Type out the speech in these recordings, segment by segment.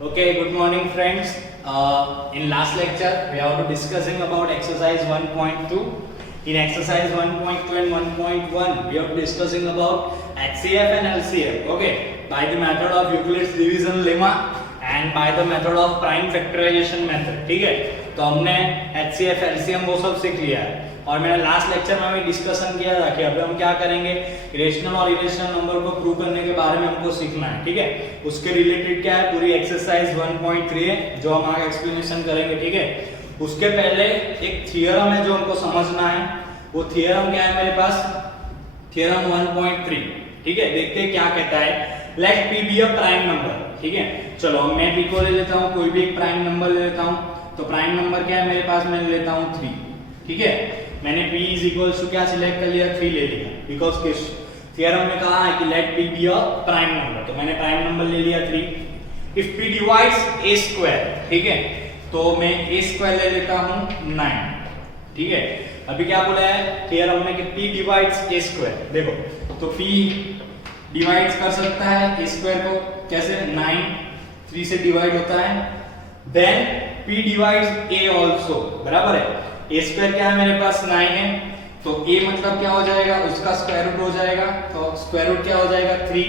Okay, good morning friends. In last lecture we have to discussing about exercise 1.2. In exercise 1.2 and 1.1 we are discussing about HCF and LCF. Okay, by the method of Euclid's division lemma and by the method of prime factorization method. ठीक है, तो हमने HCF, LCM वो सब सीख लिया है और मैंने लास्ट लेक्चर में भी डिस्कशन किया था कि अभी हम क्या करेंगे, रेशनल और इरेशनल नंबर को प्रूव करने के बारे में हमको सीखना है. ठीक है, उसके रिलेटेड क्या है, पूरी एक्सरसाइज 1.3 है जो हम आगे एक्सप्लेनेशन करेंगे. ठीक है, उसके पहले एक थियरम है जो हमको समझना है. वो थियरम क्या है मेरे पास, थियरम 1.3. ठीक है, देखते हैं क्या कहता है. Let p be a prime number. ठीक है, चलो मैं p को ले लेता हूँ, कोई भी एक प्राइम नंबर ले लेता हूँ. तो प्राइम नंबर क्या है मेरे पास, मैं ले लेता हूँ 3. ठीक है, मैंने p इज इक्वल्स टू क्या सिलेक्ट कर लिया, 3 ले लिया, बिकॉज किस थियरम में कहा है कि let p be a prime number. तो मैंने प्राइम नंबर ले लिया 3. If p divides a square, ठीक है, तो मैं a स्क्वायर ले लेता हूँ 9. ठीक है, अभी क्या बोला है थियरम में कि p डिवाइड्स a स्क्वायर. देखो तो p डिवाइड्स कर सकता है a स्क्वायर को, कैसे, 9 3 से डिवाइड होता है. Then p divides a also, बराबर है. a स्क्वायर क्या है मेरे पास 9 है, तो a मतलब क्या हो जाएगा, उसका स्क्वायर रूट हो जाएगा. तो स्क्वायर रूट क्या हो जाएगा 3.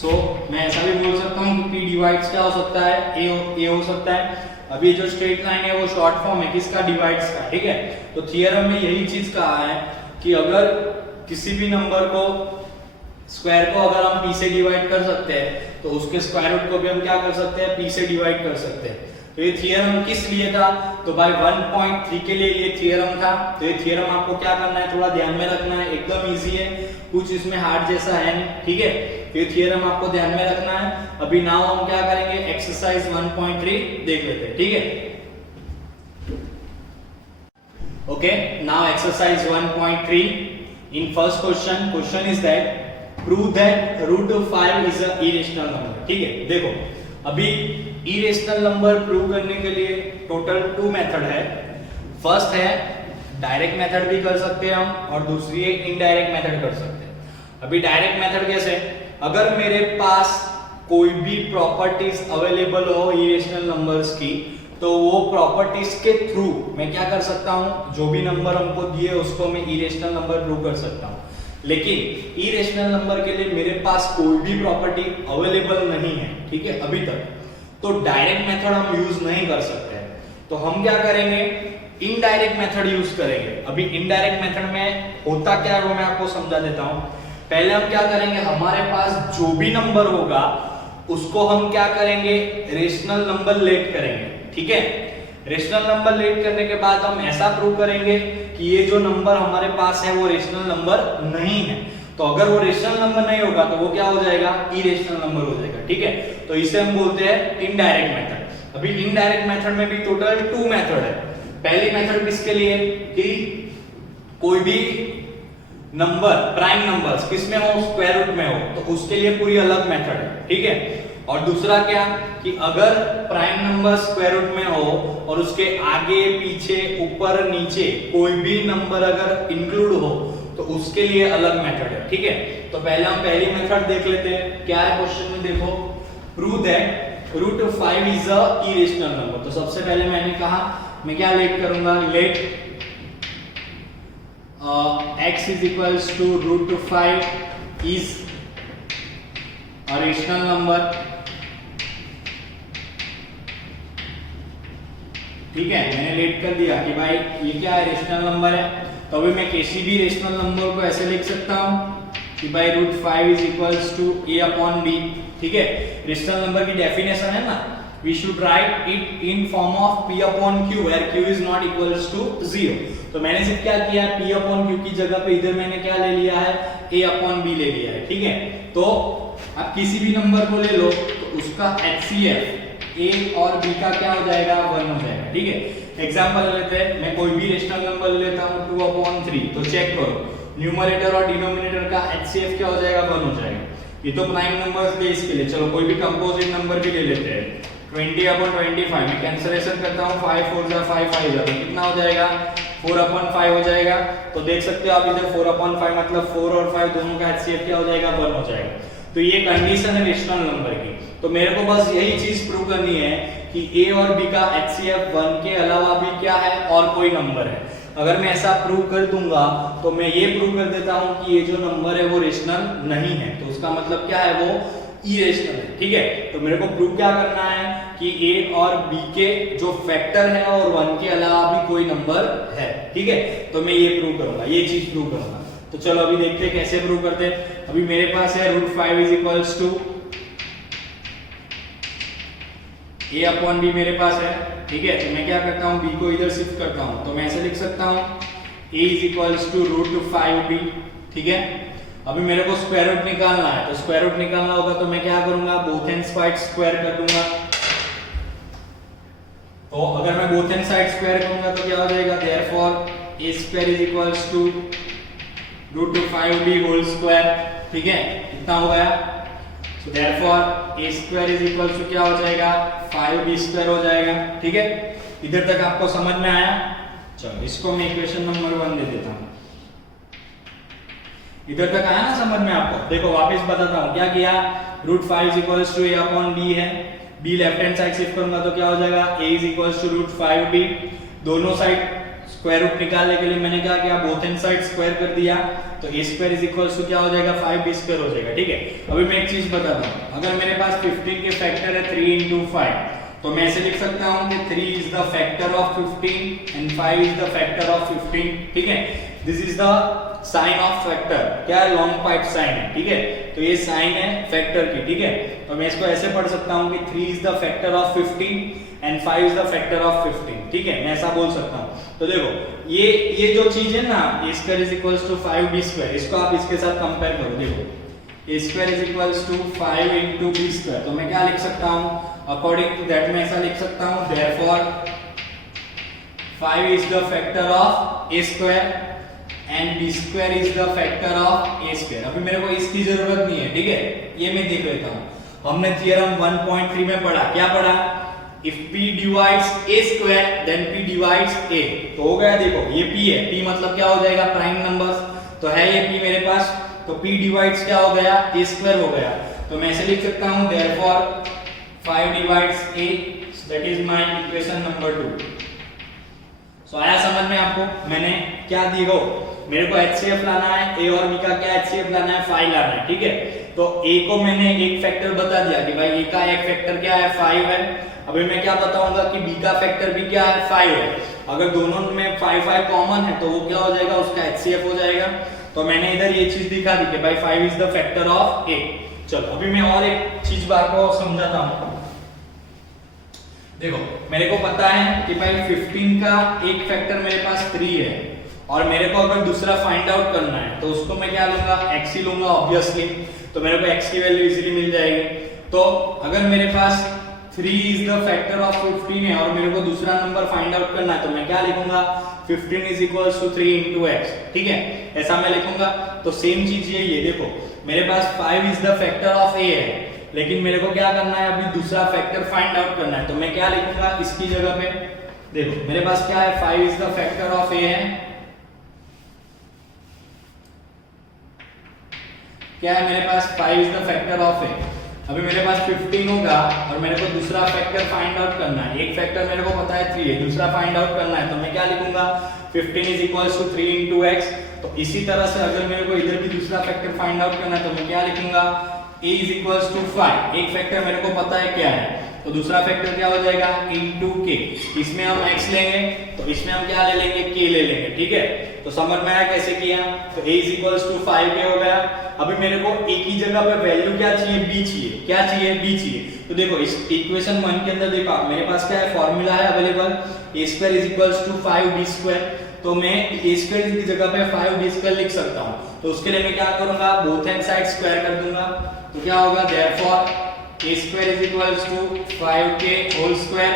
सो मैं ऐसा भी बोल सकता हूँ कि p डिवाइड्स क्या हो सकता है, a हो सकता है. अभी जो स्ट्रेट लाइन है वो शॉर्ट फॉर्म है किसका, डिवाइड्स का. ठीक है, तो थियरम में यही चीज कहा है कि अगर किसी भी नंबर को स्क्वायर को अगर हम p से डिवाइड कर सकते हैं तो उसके स्क्वायर रूट को भी हम क्या कर सकते हैं, p से डिवाइड कर सकते हैं. तो ये थियरम किस लिए था, तो भाई 1.3 के लिए ये थियरम था. तो ये थियरम आपको क्या करना है, थोड़ा ध्यान में रखना है. एकदम इजी है, कुछ इसमें हार्ड जैसा है नहीं. ठीक है, तो ये थियरम आपको ध्यान में रखना है. अभी नाउ हम क्या करेंगे, एक्सरसाइज 1.3 देख लेते हैं. ठीक है, okay, now exercise 1.3. In first question is that prove that √5 is a irrational number. ठीक है, देखो अभी इरेशनल नंबर प्रूव करने के लिए टोटल 2 मेथड है. फर्स्ट है डायरेक्ट मेथड भी कर सकते हैं हम, और दूसरी है इनडायरेक्ट मेथड कर सकते हैं. अभी डायरेक्ट मेथड कैसे, अगर मेरे पास कोई भी प्रॉपर्टीज अवेलेबल हो इरेशनल नंबर्स की, तो वो प्रॉपर्टीज के थ्रू मैं क्या कर सकता हूं, जो भी नंबर हमको दिए उसको मैं इरेशनल नंबर प्रूव कर सकता हूं. लेकिन इरेशनल नंबर के लिए मेरे पास कोई भी प्रॉपर्टी अवेलेबल नहीं है. ठीक है, अभी तक, तो डायरेक्ट मेथड हम यूज नहीं कर सकते हैं. तो हम क्या करेंगे, इनडायरेक्ट मेथड यूज करेंगे. अभी इनडायरेक्ट मेथड में होता क्या है वो मैं आपको समझा देता हूं. पहले हम क्या करेंगे, हमारे पास जो भी नंबर होगा उसको हम क्या करेंगे, रेशनल नंबर लेट करेंगे. ठीक है, रेशनल नंबर लेट करने के बाद हम ऐसा प्रूव करेंगे कि ये जो नंबर हमारे पास है वो रेशनल नंबर नहीं है. तो अगर वो रेशनल नंबर नहीं होगा तो वो क्या हो जाएगा, इरेशनल नंबर हो जाएगा. ठीक है, तो इसे हम बोलते हैं इनडायरेक्ट मेथड. अभी इनडायरेक्ट मेथड में भी टोटल 2 मेथड है. पहली मेथड किसके लिए, कि कोई भी नंबर प्राइम नंबर्स किसमें हो, स्क्वायर रूट में हो, तो उसके लिए पूरी अलग मेथड है. ठीक है, और दूसरा क्या, कि अगर प्राइम नंबर स्क्वायर रूट में हो और उसके आगे पीछे ऊपर नीचे कोई भी नंबर अगर इंक्लूड हो तो उसके लिए अलग मेथड है. ठीक है, तो पहले हम पहली मेथड देख लेते हैं. क्या है क्वेश्चन में, देखो prove that √5 is a irrational number. तो सबसे पहले मैंने कहा मैं क्या लेट करूंगा, let x is equals to √5 is a rational number. ठीक है, मैंने लेट कर दिया कि भाई ये क्या है, रेशनल नंबर है. तो अभी मैं किसी भी रेशनल नंबर को ऐसे लिख सकता हूं कि भाई √5 इज इक्वल्स टू a/b. ठीक है, रेशनल नंबर की डेफिनेशन है ना, we should write it in form of p/q where q is not equals to 0. तो मैंने सिर्फ क्या किया है, p/q की जगह पे इधर मैंने क्या ले लिया है, a/b ले लिया है. ठीक है, तो आप किसी भी नंबर को ले लो तो उसका HCF a और b का क्या हो जाएगा, 1 हो जाएगा. ठीक है, एग्जांपल लेते हैं, मैं कोई भी रेशनल नंबर लेता हूं 2/3. तो चेक करो न्यूमरेटर और डिनोमिनेटर का HCF क्या हो जाएगा, 1 हो जाएगा. ये तो प्राइम नंबर्स बेस के लिए. चलो कोई भी कंपोजिट नंबर भी ले लेते हैं. 20/25 मैं कैंसिलेशन करता हूँ, 5 4 जा 5 5 जा, तो कितना हो जाएगा 4/5 हो जाएगा। तो देख सकते हो आप इधर 4/5 मतलब 4 और 5 दोनों का HCF क्या हो जाएगा 1 हो जाएगा। तो ये कंडीशन है रेशनल नंबर की। तो मेरे को बस यही चीज प्रूव करनी है कि A और B का HCF 1 के अलावा भी क्या है और कोई नंबर है। अगर मैं ऐसा प्रूव कर दूंगा तो मैं ये प्रूव कर देता हूं कि ये जो नंबर है वो रेशनल नहीं है, तो उसका मतलब क्या है वो इरेशनल है। ठीक है, तो मेरे को प्रूव क्या करना है कि A और B के जो फैक्टर है और 1 के अलावा भी कोई नंबर है। ठीक है, तो मैं ये प्रूव करूंगा, ये चीज प्रूव करूंगा। तो चलो अभी देखते हैं कैसे प्रूव करते हैं। अभी मेरे पास है √5 = A/B मेरे पास है। ठीक है, तो मैं क्या करता हूँ B को इधर शिफ्ट करता हूँ, तो मैं ऐसे लिख सकता हूँ A = √5B। ठीक है, अभी मेरे को स्क्वायर रूट निकालना है, तो स्क्वायर रूट निकालना होगा तो मैं क्या करूंगा बोथ एंड साइड स्क्वायर कर दूंगा। तो अगर मैं बोथ एंड साइड स्क्वायर करूंगा तो क्या हो जाएगा देयरफॉर A² = √5B²। ठीक है, कितना हो गया, सो देयरफॉर A² क्या हो जाएगा 5B² हो जाएगा। ठीक है, इधर तक आपको समझ में आया। चलो इसको मैं इक्वेशन नंबर 1 दे देता हूं। इधर तक आया ना समझ में आपको। देखो वापस बताता हूं क्या किया, √5 = A/B है, B left hand side shift करूंगा तो क्या हो जाएगा A = √5B। दोनों साइड स्क्वायर रूट निकालने के लिए मैंने क्या किया बोथ एंड साइड स्क्वायर कर दिया, तो A² क्या हो जाएगा 5B² हो जाएगा। ठीक है, अभी मैं एक चीज बताता हूं, अगर मेरे पास 15 के फैक्टर है 3 × 5, तो मैं ऐसे लिख सकता हूं कि 3 is the factor of 15 and 5 is the factor of 15। ठीक है, this is the sign of factor, क्या है लॉन्ग पाइप साइन है। ठीक है, तो ये साइन है फैक्टर की। ठीक है, तो मैं इसको ऐसे पढ़ सकता हूं कि 3 is the factor of 15 and 5 is the factor of 15। ठीक है, मैं ऐसा बोल सकता हूं। तो देखो ये जो चीज है ना A² = 5B², इसको आप इसके साथ कंपेयर करो। देखो A² = 5 × B², तो मैं क्या लिख सकता हूं अकॉर्डिंग टू दैट मैं ऐसा लिख सकता हूं therefore 5 is the factor of A² and B² is the factor of A²। अभी मेरे को इसकी जरूरत नहीं है। ठीक है, ये मैं देख लेता हूं। हमने थ्योरम 1.3 में पढ़ा, क्या पढ़ा, if P divides A² then P divides A। तो हो गया, देखो ये P है, P मतलब क्या हो जाएगा प्राइम नंबर्स, तो है ये P मेरे पास, तो P डिवाइड्स क्या हो गया A² हो गया। तो मैं ऐसे लिख सकता हूं therefore 5 divides A, that is my equation number 2। सो आया समझ में आपको, मैंने क्या दिया, मेरे को HCF लाना है, A और B का क्या HCF लाना है 5 लाना है। ठीक है, तो A को मैंने एक फैक्टर बता दिया कि भाई A का एक फैक्टर क्या है 5 है। अभी मैं क्या बताऊंगा कि B का फैक्टर भी क्या है 5 है। अगर दोनों में 5 5 कॉमन है तो वो क्या हो जाएगा उसका HCF हो जाएगा। तो मैंने इधर ये चीज दिखा दी कि भाई 5 is the factor of A। चलो अभी मैं और एक चीज बात को समझाता हूं। देखो मेरे को पता है कि भाई 15 का एक फैक्टर मेरे पास 3 है और मेरे को अगर दूसरा फाइंड आउट करना है तो उसको मैं क्या लूंगा x ही लूंगा ऑब्वियसली। तो मेरे को x की वैल्यू इजीली मिल जाएगी। तो अगर मेरे पास 3 इज द फैक्टर ऑफ 15 है और मेरे को दूसरा नंबर फाइंड आउट करना है तो मैं क्या लिखूंगा 15 is equals to 3 into x। ठीक है, ऐसा मैं लिखूंगा। तो सेम चीज यही है, देखो मेरे पास 5 is the factor of a है लेकिन मेरे को क्या करना है अभी दूसरा फैक्टर फाइंड आउट करना है। तो मैं क्या लिखूंगा इसकी जगह पे, देखो मेरे पास क्या है 5 is the factor of a है, क्या है मेरे पास 5 is the factor of a। अभी मेरे पास 15 होगा और मेरे को दूसरा फैक्टर फाइंड आउट करना है। एक फैक्टर मेरे को पता है 3 है, दूसरा फाइंड आउट करना है तो मैं क्या लिखूंगा 15 is equals to 3 into x। तो इसी तरह से अगर मेरे को इधर भी दूसरा फैक्टर फाइंड आउट करना है तो मैं क्या लिखूंगा a इज इक्वल्स टू 5। एक फैक्टर मेरे को पता है क्या है तो दूसरा फैक्टर क्या हो जाएगा into k। इसमें हम x लेंगे तो इसमें हम क्या ले लेंगे k ले लेंगे। ठीक है, तो समझ में आया कैसे किया। तो a is equals to 5k हो गया। अभी मेरे को a की जगह पे वैल्यू क्या चाहिए b चाहिए, क्या चाहिए b चाहिए। तो देखो इस इक्वेशन 1 के अंदर देखो मेरे पास क्या है फॉर्मूला है available a² is equals to 5b²। तो मैं a² की जगह पे 5b² लिख सकता हूं। तो उसके लिए मैं क्या करूंगा बोथ एंड साइड स्क्वायर कर दूंगा। तो क्या होगा therefore a² is equals to 5k whole square,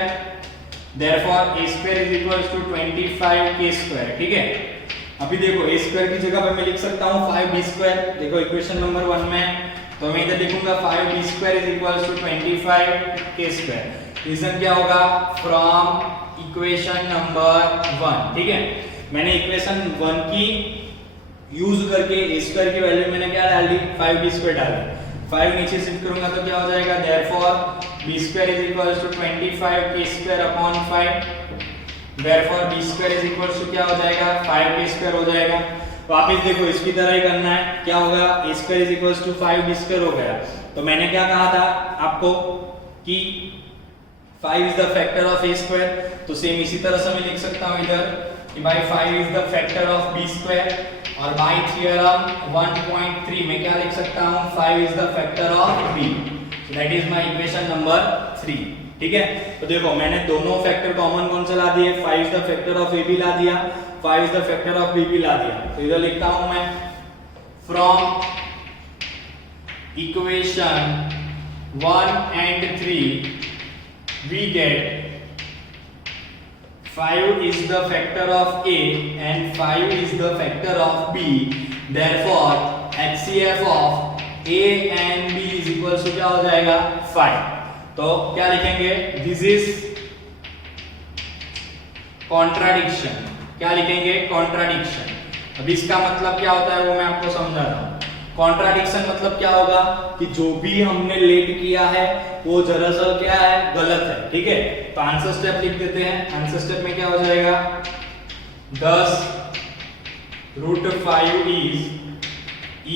therefore a² is equals to 25k²। ठीक है, अभी देखो a² की जगह पे मैं लिख सकता हूं 5b²। देखो इक्वेशन नंबर 1 में तो मैं इधर लिखूंगा 5b² is equals to 25k²। Reason क्या होगा, फ्रॉम इक्वेशन नंबर 1, ठीक है। मैंने इक्वेशन 1 की यूज करके a स्क्वायर की वैल्यू मैंने क्या डाल दी, 5b² डाली। 5 नीचे शिफ्ट करूंगा तो क्या हो जाएगा, therefore b² is equals to 25k² upon 5। Therefore b² is equals to क्या हो जाएगा, 5k² हो जाएगा। वापस देखो इसकी तरह ही करना है, क्या होगा, a² is equals to 5b² हो गया। तो मैंने क्या कहा था आपको कि 5 is the factor of a², तो सेम इसी तरह से मैं लिख सकता हूं इधर कि भाई 5 is the factor of b², और बाय थ्योरम 1.3 में क्या लिख सकता हूं, 5 is the factor of b। So that is my equation number 3, ठीक है। तो देखो मैंने दोनों फैक्टर कॉमन कौन से ला दिए, 5 is the factor of a भी ला दिया, 5 is the factor of b भी ला दिया। तो इधर लिखता हूं मैं, from equation 1 and 3 we get 5 is the factor of a and 5 is the factor of b, therefore HCF of a and b is equals to क्या हो जाएगा, 5। तो क्या लिखेंगे, this is contradiction। क्या लिखेंगे, contradiction। अब इसका मतलब क्या होता है वो मैं आपको समझा रहा हूं। कॉन्ट्राडिक्शन मतलब क्या होगा कि जो भी हमने लेट किया है वो दरअसल क्या है, गलत है, ठीक है। तो आंसर स्टेप लिख देते हैं। आंसर स्टेप में क्या हो जाएगा, 10√5 इज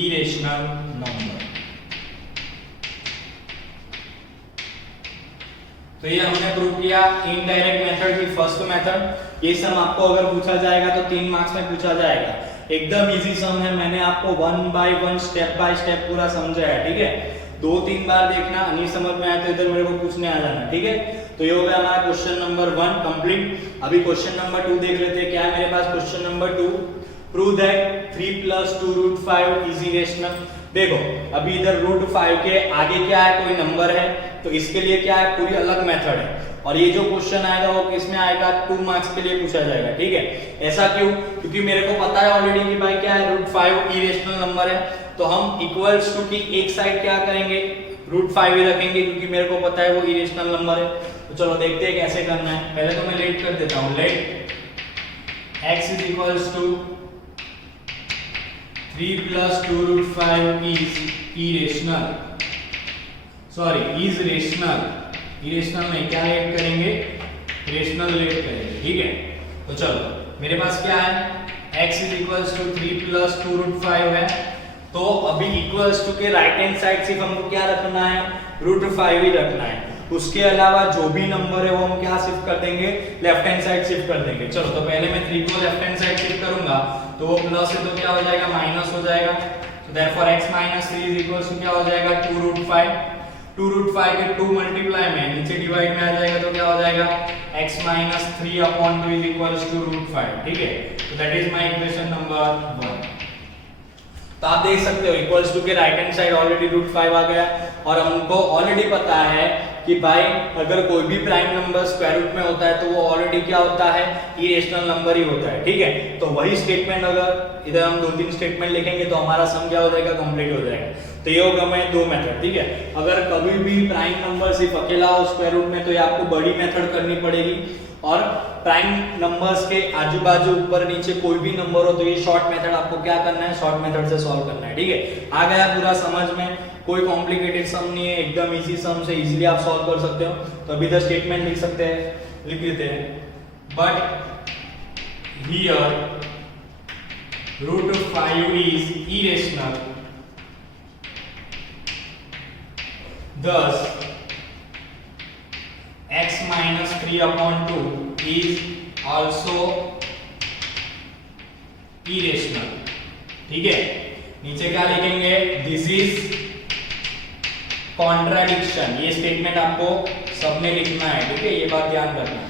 इरेशनल नंबर। तो ये हमने प्रूव किया इनडायरेक्ट मेथड की फर्स्ट मेथड। ये सम आपको अगर पूछा जाएगा तो 3 मार्क्स में पूछा जाएगा। एकदम इजी सम है, मैंने आपको 1 बाय 1 स्टेप बाय स्टेप पूरा समझाया, ठीक है। 2-3 बार देखना, नहीं समझ में आया तो इधर मेरे को पूछने आ जाना, ठीक है। तो ये हो गया हमारा क्वेश्चन नंबर 1 कंप्लीट। अभी क्वेश्चन नंबर 2 देख लेते हैं। क्या है मेरे पास question number 2, prove that 3 + 2√5 is irrational. देखो अभी इधर √5 के आगे क्या है, कोई नंबर है, तो इसके लिए क्या है, पूरी अलग मेथड है। और ये जो क्वेश्चन आएगा वो किसमें आएगा, 2 मार्क्स के लिए पूछा जाएगा, ठीक है। ऐसा क्यों, क्योंकि मेरे को पता है ऑलरेडी कि भाई क्या है, √5 इरेशनल नंबर है। तो हम इक्वल्स टू की एक साइड क्या करेंगे, √5 ही रखेंगे, क्योंकि मेरे को पता है वो इरेशनल नंबर है। तो चलो देखते हैं कैसे करना है। पहले तो मैं लेट कर देता हूं, let x is equals to 3 + 2√5 is irrational, sorry is rational, irrational नहीं, क्या लेट करेंगे, रेशनल लेट करेंगे, ठीक है। तो चलो मेरे पास क्या है, x इज इक्वल्स टू 3 + 2√5 है। तो अभी इक्वल्स टू के राइट हैंड साइड सिर्फ हमको क्या रखना है, √5 ही रखना है। उसके अलावा जो भी नंबर है वो हम क्या शिफ्ट कर देंगे, लेफ्ट हैंड साइड शिफ्ट कर देंगे। चलो तो पहले मैं 3 को लेफ्ट हैंड साइड शिफ्ट करूंगा तो वो प्लस है तो क्या हो जाएगा, माइनस हो जाएगा। तो therefore x - 3 is equals to क्या हो जाएगा, 2√5। 2√5 के 2 मल्टीप्लाई में नीचे डिवाइड में आ जाएगा तो क्या हो जाएगा, x - 3/2 इज इक्वल्स टू √5, ठीक है। तो that is my equation number 1। तो आप देख सकते हो इक्वल्स टू के राइट हैंड साइड ऑलरेडी √5 आ गया, और हमको ऑलरेडी पता है कि भाई अगर कोई भी प्राइम नंबर स्क्वायर रूट में होता है तो वो ऑलरेडी क्या होता है, इरेशनल नंबर ही होता है, ठीक है। तो वही स्टेटमेंट अगर इधर हम 2-3 स्टेटमेंट लिखेंगे तो हमारा सम क्या हो जाएगा, कंप्लीट हो जाएगा। तो ये होगा मैं 2 मेथड, ठीक है। अगर कभी भी प्राइम नंबर सिर्फ अकेला हो स्क्वायर रूट में तो ये आपको बड़ी मेथड करनी पड़ेगी, और प्राइम नंबर्स के आजू बाजू ऊपर नीचे कोई भी नंबर हो तो ये शॉर्ट मेथड आपको क्या करना है, शॉर्ट मेथड से सॉल्व करना है, ठीक है। आ गया पूरा समझ में, कोई कॉम्प्लिकेटेड सम नहीं है, एकदम इजी सम से इजीली आप सॉल्व कर सकते हो। तो अभी द स्टेटमेंट लिख सकते हैं, लिख लेते हैं, but here √5 is irrational, thus x - 3/2 is also irrational, ठीक है। नीचे क्या लिखेंगे, दिस इज कॉन्ट्राडिक्शन। ये स्टेटमेंट आपको सबने लिखना है, ठीक है, ये बात ध्यान रखना है।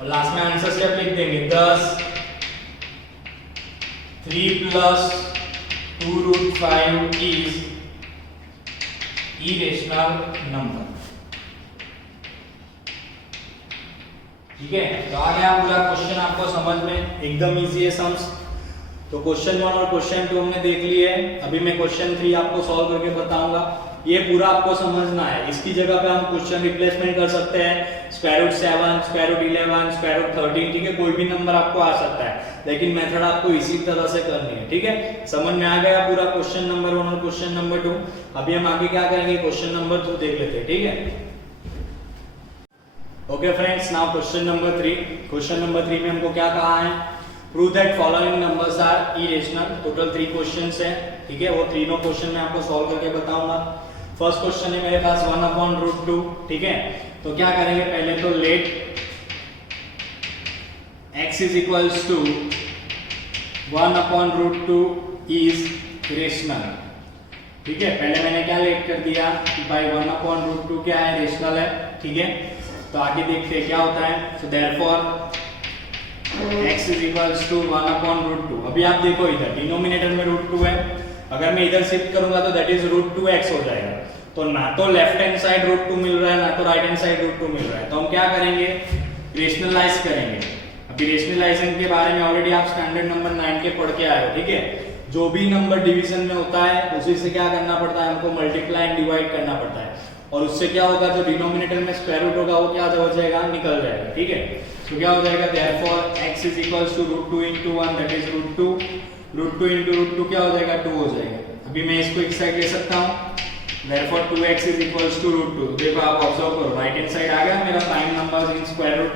और लास्ट में आंसर स्टेप लिख देंगे, 10 3 + 2√5 इज इरेशनल नंबर, ठीक है। तो आ गया पूरा क्वेश्चन आपको समझ में, एकदम इजी है सम्स। तो क्वेश्चन 1 और क्वेश्चन 2 हमने देख लिए है। अभी मैं क्वेश्चन 3 आपको सॉल्व करके बताऊंगा। ये पूरा आपको समझना है। इसकी जगह पे हम क्वेश्चन रिप्लेसमेंट कर सकते हैं square root 7, square root 11, square root 13, ठीक है, कोई भी नंबर आपको आ सकता है, लेकिन मेथड आपको इसी तरह से करनी है, ठीक है। समझ में आ गया पूरा क्वेश्चन नंबर 1 और क्वेश्चन नंबर 2। अभी हम आगे क्या करेंगे, क्वेश्चन नंबर 2 देख लेते हैं, ठीक है। Okay friends, now question number 3। Question number 3 में हमको क्या कहा है, prove that following numbers are irrational. Total 3 questions है, ठीक है, वो तीनों क्वेश्चन मैं आपको सॉल्व करके बताऊंगा। फर्स्ट क्वेश्चन है मेरे पास 1/√2, ठीक है। तो क्या करेंगे, पहले तो let x is equals to 1/√2 is rational, ठीक है। पहले मैंने क्या लेट कर दिया कि भाई 1/√2 क्या है, रेशनल है, ठीक है। तो आगे देखते हैं क्या होता है। So therefore x is equals to 1/√2। अभी आप देखो इधर डिनोमिनेटर में √2 है, अगर मैं इधर शिफ्ट करूंगा तो दैट इज √2x हो जाएगा। तो ना तो लेफ्ट हैंड साइड √2 मिल रहा है, ना तो राइट हैंड साइड √2 मिल रहा है। तो हम क्या करेंगे, रेशनलाइज करेंगे। अभी रेशनलाइजेशन के बारे में ऑलरेडी आप स्टैंडर्ड नंबर 9 के पढ़ के आए हो, ठीक है। जो भी नंबर डिवीजन में होता है उसी से क्या करना पड़ता है, हमको मल्टीप्लाई एंड डिवाइड करना पड़ता है, और उससे क्या होगा, जो डिनोमिनेटर में स्क्वायर रूट होगा वो क्या हो जाएगा, निकल जाएगा, ठीक है। तो क्या हो जाएगा, therefore x is equals to √2 into 1 that is √2, √2 into √2 क्या हो जाएगा, 2 हो जाएगा। अभी मैं इसको एक साइड ले सकता हूं, therefore 2x is equals to √2। देखो आप ऑब्जर्व करो, राइट हैंड साइड आ गया मेरा prime numbers in square root.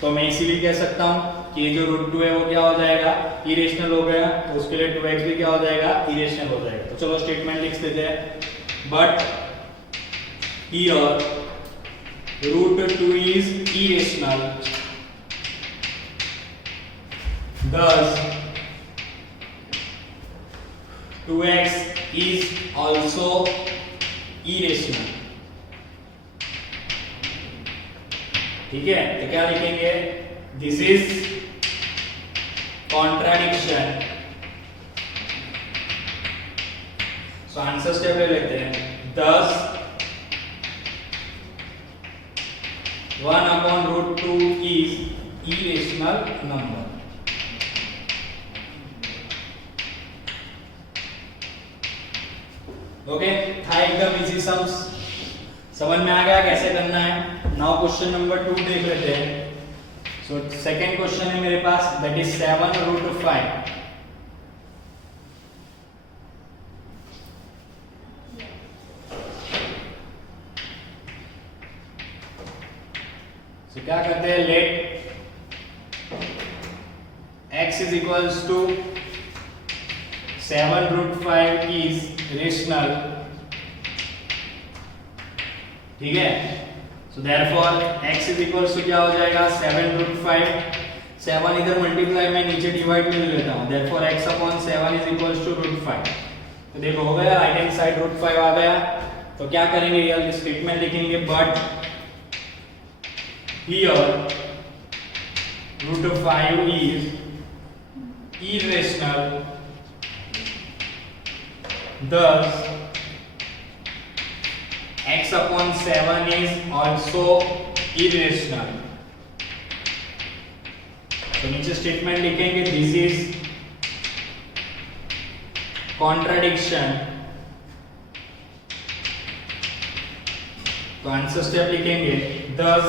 तो मैं इसीलिए कह सकता हूं कि ये जो √2 है वो क्या हो जाएगा, इरेशनल हो गया। तो उसके लिए 2x भी क्या हो जाएगा, इरेशनल हो जाएगा। तो चलो स्टेटमेंट लिख देते हैं, but here √2 is irrational, thus 2x is also irrational, ठीक है। तो क्या लिखेंगे, this is contradiction. So answer step ले लेते हैं, thus 1/√2 is irrational number। Okay, था एकदम इजी सम्स, समझ में आ गया कैसे करना है। नाउ क्वेश्चन नंबर 2 देख लेते हैं। सो सेकंड क्वेश्चन है मेरे पास, दैट इज 7√5। क्या करते हैं, let x is equals to 7√5 is rational, ठीक है। So therefore x is equals to क्या हो जाएगा, 7√5। 7 इधर मल्टीप्लाई में नीचे डिवाइड में ले लेता हूं, therefore x/7 is equals to √5। तो देखो हो गया, राइट हैंड साइड √5 आ गया। तो क्या करेंगे, ये स्टेटमेंट लिखेंगे, but here √5 is irrational, thus x/7 is also irrational। तो नीचे स्टेटमेंट लिखेंगे, दिस इज कॉन्ट्राडिक्शन। तो आंसर स्टेप लिखेंगे, thus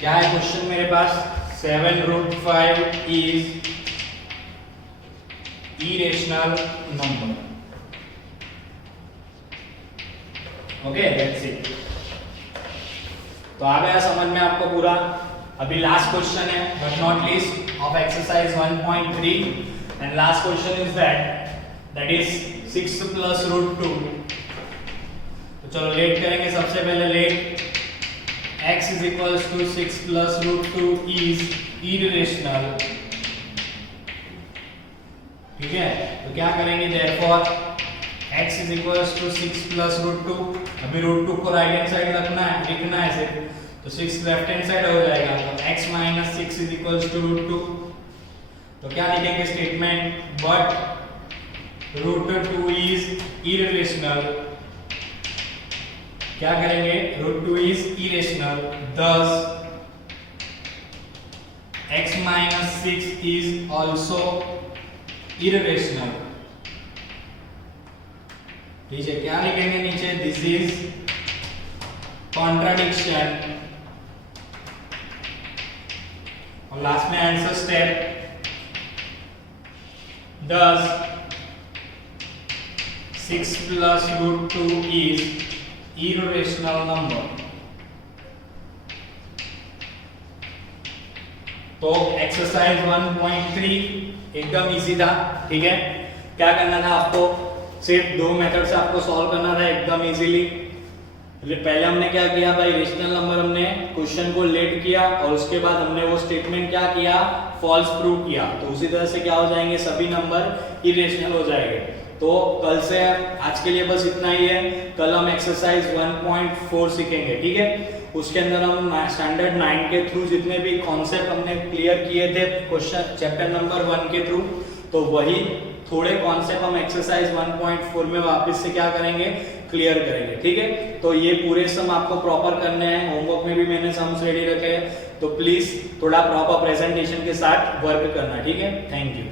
क्या है क्वेश्चन मेरे पास, 7√5 is irrational number. Okay, that's it. तो आ गया समझ में आपको पूरा। अभी लास्ट क्वेश्चन है, but not least, of exercise 1.3, and last question is that is 6 + √2। तो चलो लेट करेंगे। सबसे पहले late x is equals to 6 plus √2 is irrational, ठीक है। तो क्या करेंगे, therefore x is equals to 6 plus √2। अभी √2 को राइट हैंड साइड रखना है, लिखना है सिर्फ, तो 6 लेफ्ट हैंड साइड हो जाएगा। तो x - 6 is equals to √2। तो क्या लिखेंगे स्टेटमेंट, but √2 is irrational। क्या करेंगे, √2 is irrational, thus x minus 6 is also irrational. ठीक है, क्या लिखेंगे नीचे? दिस इज कॉन्ट्राडिक्शन, और लास्ट में answer step, thus 6 plus root 2 is irrational number. तो एक्सरसाइज 1.3 एकदम इजी था, ठीक है। क्या करना था आपको? सिर्फ दो मेथड से आपको सॉल्व करना था एकदम इजीली। पहले हमने क्या किया भाई, रेशनल नंबर हमने क्वेश्चन को लेट किया और उसके बाद हमने वो स्टेटमेंट क्या किया, फॉल्स प्रूव किया। तो उसी तरह से क्या हो जाएंगे, सभी नंबर इरेशनल हो जाएंगे। तो कल से आज के लिए बस इतना ही है। कल हम एक्सरसाइज 1.4 सीखेंगे, ठीक है। उसके अंदर हम स्टैंडर्ड 9 के थ्रू जितने भी कॉन्सेप्ट हमने क्लियर किए थे क्वेश्चन चैप्टर नंबर 1 के थ्रू, तो वही थोड़े कॉन्सेप्ट हम एक्सरसाइज 1.4 में वापस से क्या करेंगे, क्लियर करेंगे, ठीक है। तो ये पूरे सम आपको प्रॉपर करने हैं। होमवर्क में भी मैंने सम्स रेडी रखे हैं, तो प्लीज थोड़ा प्रॉपर प्रेजेंटेशन के साथ वर्क करना, ठीक है। Thank you.